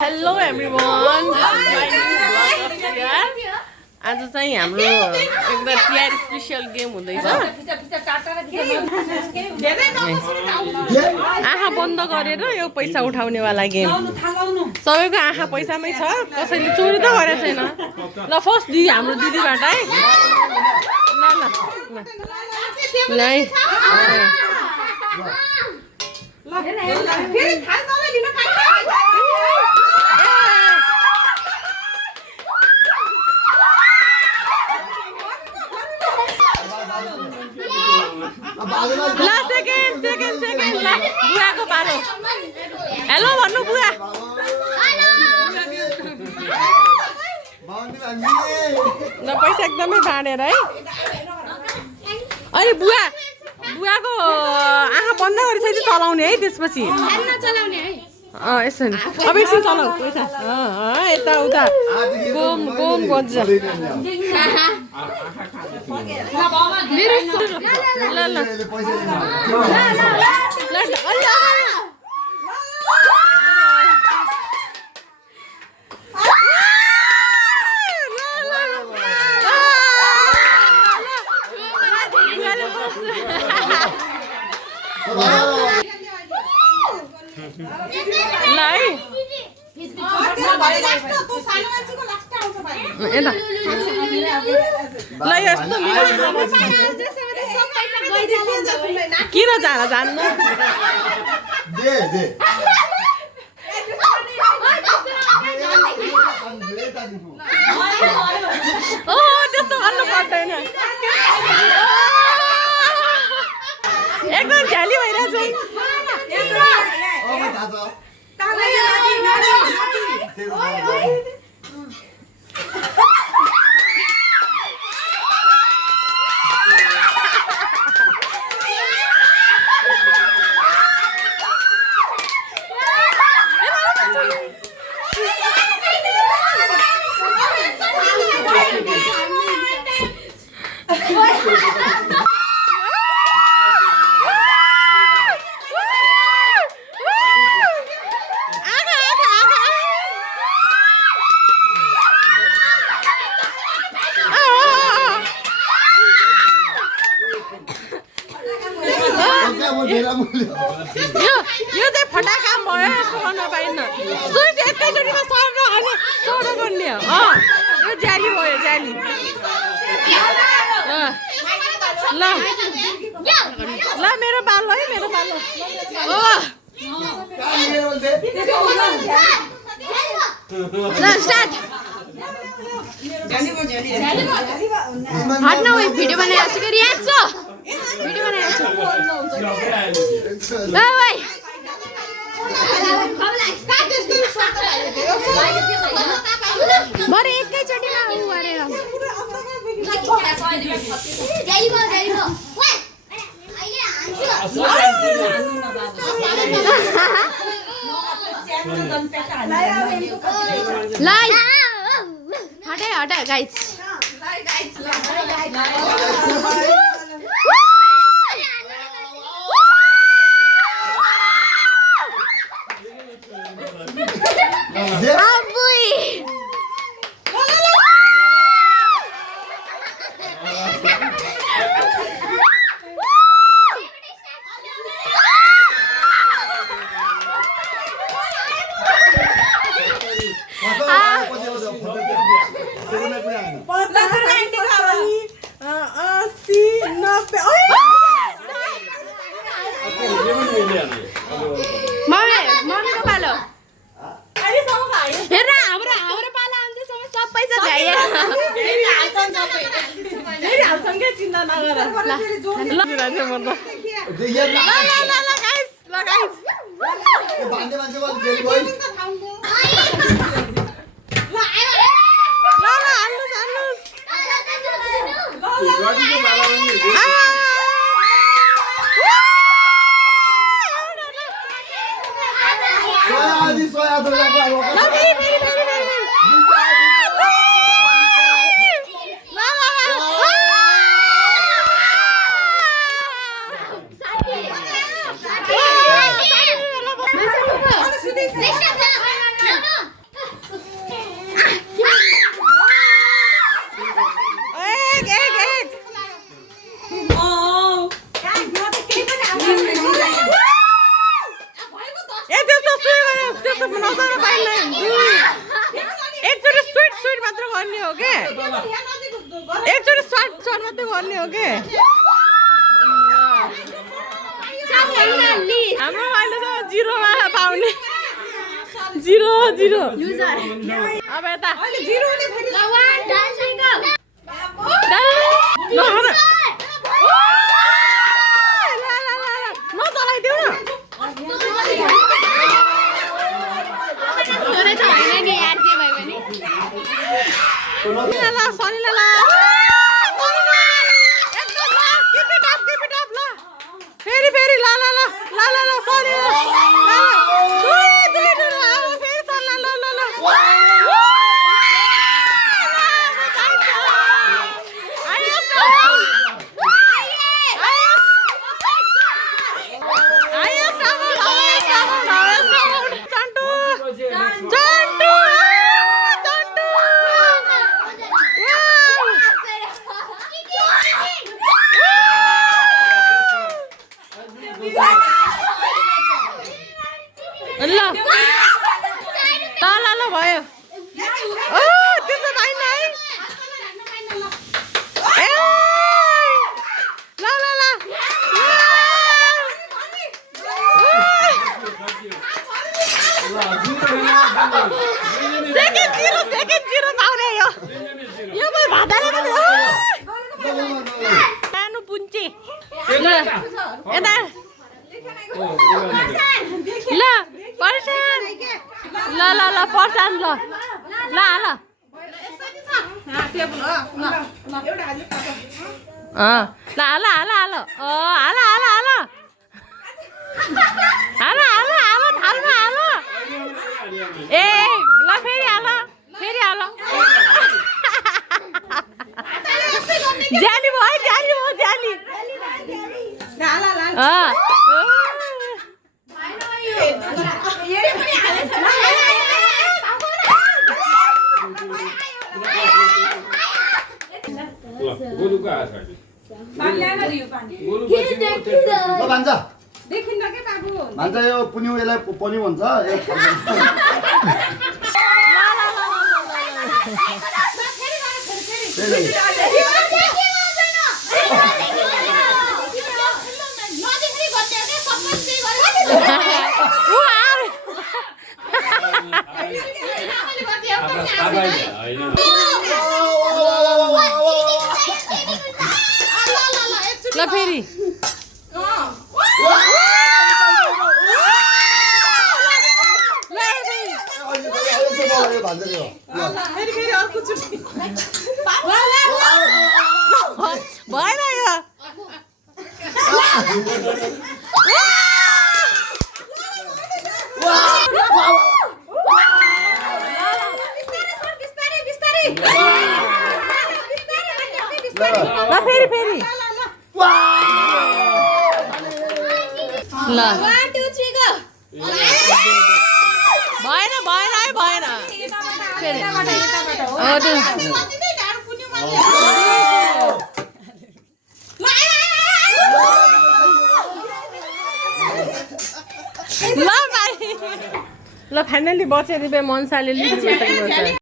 Hello everyone, this is my new vlog of Tia. आज चाहिँ हाम्रो एकदम तिहार स्पेशल गेम हुँदैछ। आँखा बन्द गरेर यो पैसा उठाउनेवाला गेम। सबैको आँखा पैसामै छ, कसैले चोरी त गरेको छैन। ल फर्स्ट दिदी हाम्रो दिदीबाट है। ल ल सेकेन्ड ल बुवाको पालो। हेलो भन्नु बुवा। ल पैसा एकदमै बाँडेर है। अनि बुवाको आँखा बन्द गरिसकेपछि चलाउने है। त्यसपछि यसरी अब एकछिन चलाऊ पैसा। यताउता गोम गर्छ। किन जान्न त्यस्तो गर्नु पर्दैन। एकदम झ्याली भइरहेछ। यो चाहिँ फटाका भयो। यस्तो गर्न पाइन्न। स्विच एकैचोटिमा सर्न अनि सर्न गर्ने हो। यो ज्याली भयो ज्याली। ल मेरो पालो है मेरो पालो। ल स्टार्ट। हट्न उयो भिडियो बनाइरहेको छु कि रियाज छ। भिडियो बनाइरहेको छु। भाइ बरु एकैचोटिमा उ गरेर हटाए गाइस। मम्मीको पालो। हेर हाम्रो पालो आउँछ समय सब पैसा भ्याइएर चिन्ता नगर। Let's हो के एकचोटि स्वाट मात्रै गर्ने हो के हाम्रो अहिलेसम्म 0 मा पाउने 0 अब यता नचलाइदेऊ न फेरि ल सरी ल भयो त्यस्तो पाइन है सेकेन्ड जिरो पाउने यो भादाले सानो पुन्चे यता ल पर्सान ल पर्सान ल हाल ए ल फेरि हाल जाली भयो भान्जा यो पुन्यु यसलाई पनि भन्छ ल फेरि भएन यो ल फेरि ल भएन फेरि ल फाइनली बचेर मनसाले लिनु